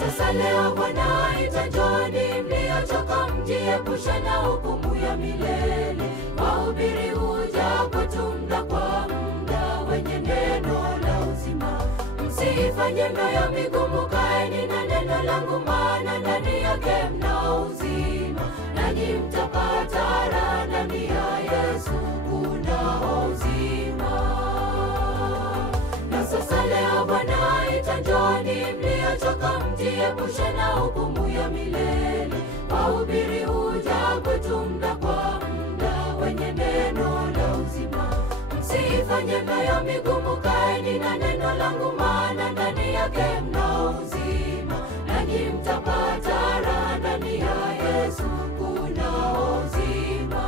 sasa leo Bwana aita, njooni mliochoka mjiepushe na hukumu ya milele. Wahubiri huja kwetu muda kwa muda, wenye neno la uzima. Msiifanye mioyo migumu, kaeni na neno langu, maana ndani yake mna uzima. Nanyi mtapata raha ndani ya Yesu, kuna uzima. Na sasa leo Bwana aita, njooni mliochoka mjiepushe na hukumu ya milele. Wahubiri huja kwetu muda kwa muda, wenye neno la uzima. Msiifanye mioyo migumu, kaeni na neno langu, maana ndani yake mna uzima. Nanyi mtapata raha ndani ya Yesu, kuna uzima.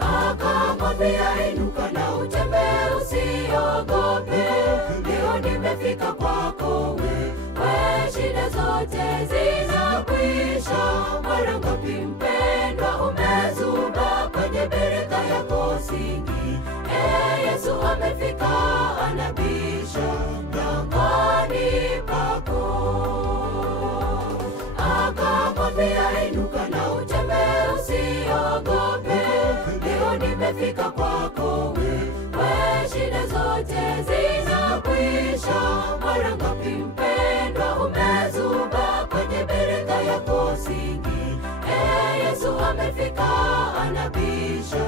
Akamwambia, inuka na utembee, usiogope, leo nimefika kwako we shida zote zinakwisha. Mara ngapi mpendwa umezuba kwenye birika yako singi, Yesu amefika, anabisha mlangoni pako. Akamwambia, inuka na utembee, usiogope, leo nimefika kwako we shida zote zinakwisha. Mara ngapi mpendwa umezuba kwenye birika yako singi, Yesu amefika, anabisha